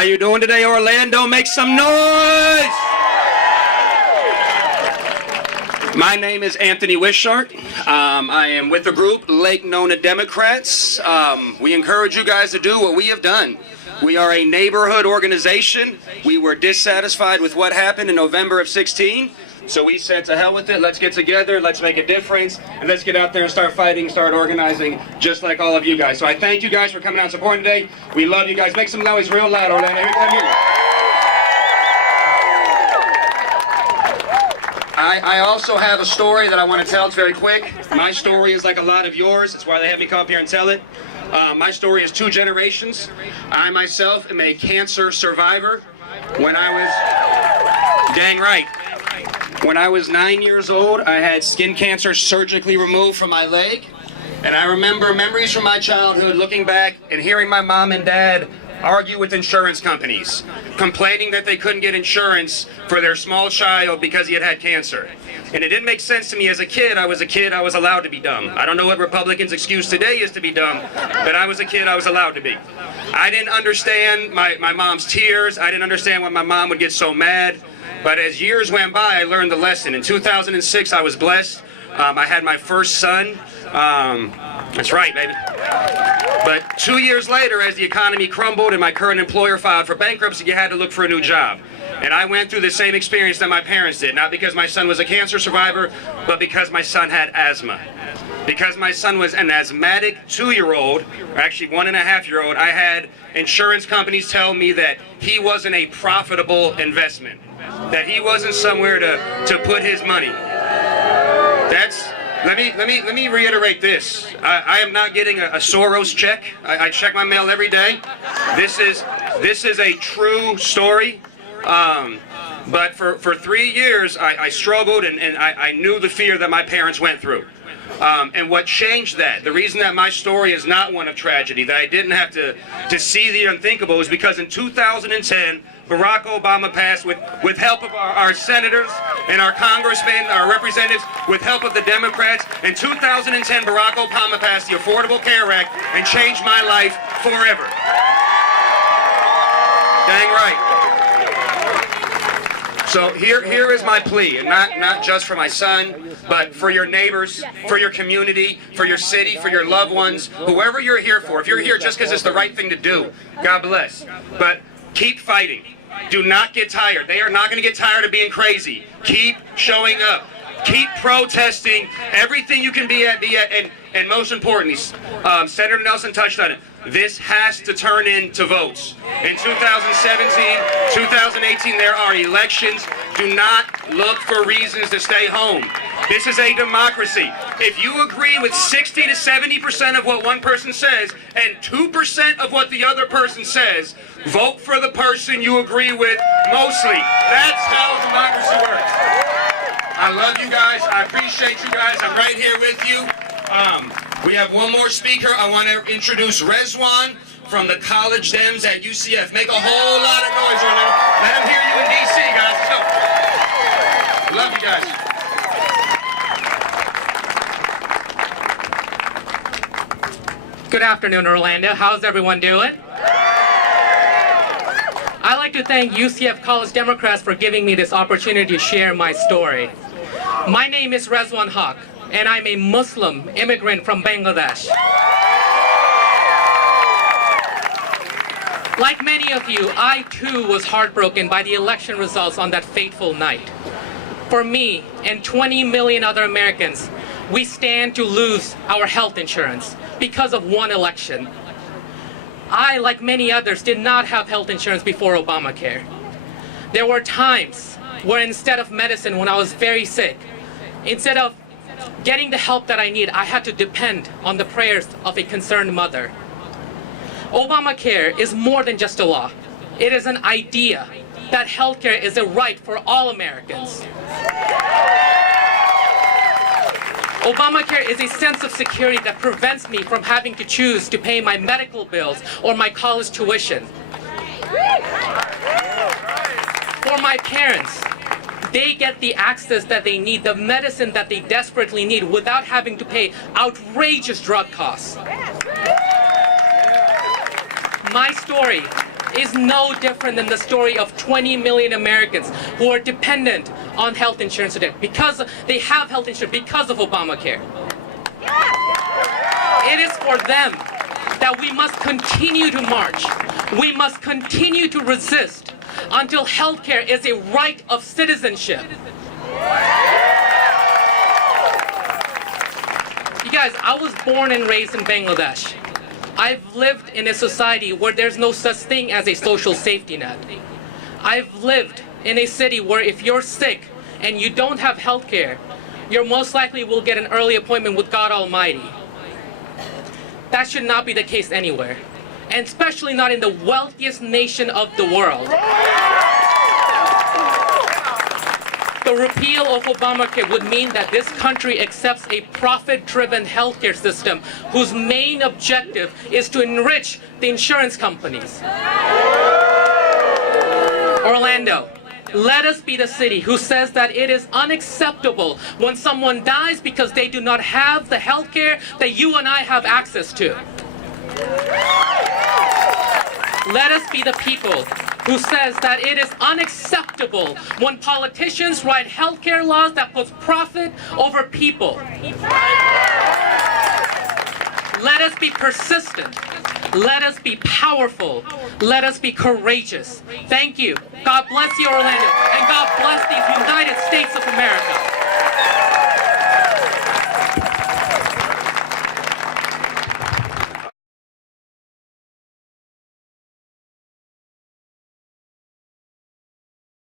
How you doing today, Orlando? Make some noise! My name is Anthony Wishart. I am with the group Lake Nona Democrats. We encourage you guys to do what we have done. We are a neighborhood organization. We were dissatisfied with what happened in November of 16. So we said, to hell with it, let's get together, let's make a difference, and let's get out there and start fighting, start organizing, just like all of you guys. So I thank you guys for coming out and supporting today. We love you guys. Make some noise real loud, Orlando. I also have a story that I want to tell. It's very quick. My story is like a lot of yours. That's why they have me come up here and tell it. My story is 2 generations. I myself am a cancer survivor. When I was, dang right. When I was 9 years old, I had skin cancer surgically removed from my leg. And I remember memories from my childhood looking back and hearing my mom and dad argue with insurance companies, complaining that they couldn't get insurance for their small child because he had had cancer. And it didn't make sense to me as a kid. I was allowed to be dumb. I don't know what Republicans' excuse today is to be dumb, but I was a kid, I was allowed to be. I didn't understand my mom's tears. I didn't understand why my mom would get so mad. But as years went by, I learned the lesson. In 2006, I was blessed. I had my first son. That's right, baby. But 2 years later, as the economy crumbled and my current employer filed for bankruptcy, you had to look for a new job. And I went through the same experience that my parents did, not because my son was a cancer survivor, but because my son had asthma. Because my son was an asthmatic 2-year-old, or actually 1.5-year-old, I had insurance companies tell me that he wasn't a profitable investment, that he wasn't somewhere to put his money. Let me reiterate this. I am not getting a Soros check. I check my mail every day. This is a true story. But for 3 years, I struggled and I knew the fear that my parents went through. And what changed that, the reason that my story is not one of tragedy, that I didn't have to see the unthinkable, is because in 2010, Barack Obama passed, with help of our senators and our congressmen, our representatives, with help of the Democrats. In 2010, Barack Obama passed the Affordable Care Act and changed my life forever. Dang right. So here is my plea, and not just for my son, but for your neighbors, for your community, for your city, for your loved ones, whoever you're here for. If you're here just because it's the right thing to do, God bless. But keep fighting. Do not get tired. They are not going to get tired of being crazy. Keep showing up. Keep protesting. Everything you can be at, and most importantly, Senator Nelson touched on it. This has to turn into votes. In 2017, 2018, there are elections. Do not look for reasons to stay home. This is a democracy. If you agree with 60 to 70% of what one person says and 2% of what the other person says, vote for the person you agree with mostly. That's how democracy works. I love you guys. I appreciate you guys. I'm right here with you. We have one more speaker. I want to introduce Rezwan from the College Dems at UCF. Make a whole lot of noise, Orlando. Let them hear you in D.C., guys. Let's go. Love you guys. Good afternoon, Orlando. How's everyone doing? I'd like to thank UCF College Democrats for giving me this opportunity to share my story. My name is Rezwan Haq, and I'm a Muslim immigrant from Bangladesh. Like many of you, I too was heartbroken by the election results on that fateful night. For me and 20 million other Americans, we stand to lose our health insurance because of one election. I, like many others, did not have health insurance before ObamaCare. There were times where instead of medicine, when I was very sick, instead of getting the help that I need, I had to depend on the prayers of a concerned mother. ObamaCare is more than just a law. It is an idea that healthcare is a right for all Americans. ObamaCare is a sense of security that prevents me from having to choose to pay my medical bills or my college tuition. For my parents, they get the access that they need, the medicine that they desperately need, without having to pay outrageous drug costs. My story is no different than the story of 20 million Americans who are dependent on health insurance today because they have health insurance because of Obamacare. It is for them that we must continue to march. We must continue to resist until healthcare is a right of citizenship. You guys, I was born and raised in Bangladesh. I've lived in a society where there's no such thing as a social safety net. I've lived in a city where if you're sick and you don't have health care, you most likely will get an early appointment with God Almighty. That should not be the case anywhere, and especially not in the wealthiest nation of the world. The repeal of Obamacare would mean that this country accepts a profit-driven healthcare system whose main objective is to enrich the insurance companies. Orlando, let us be the city who says that it is unacceptable when someone dies because they do not have the healthcare that you and I have access to. Let us be the people who says that it is unacceptable when politicians write healthcare laws that puts profit over people. Let us be persistent. Let us be powerful. Let us be courageous. Thank you. God bless you, Orlando, and God bless these United States.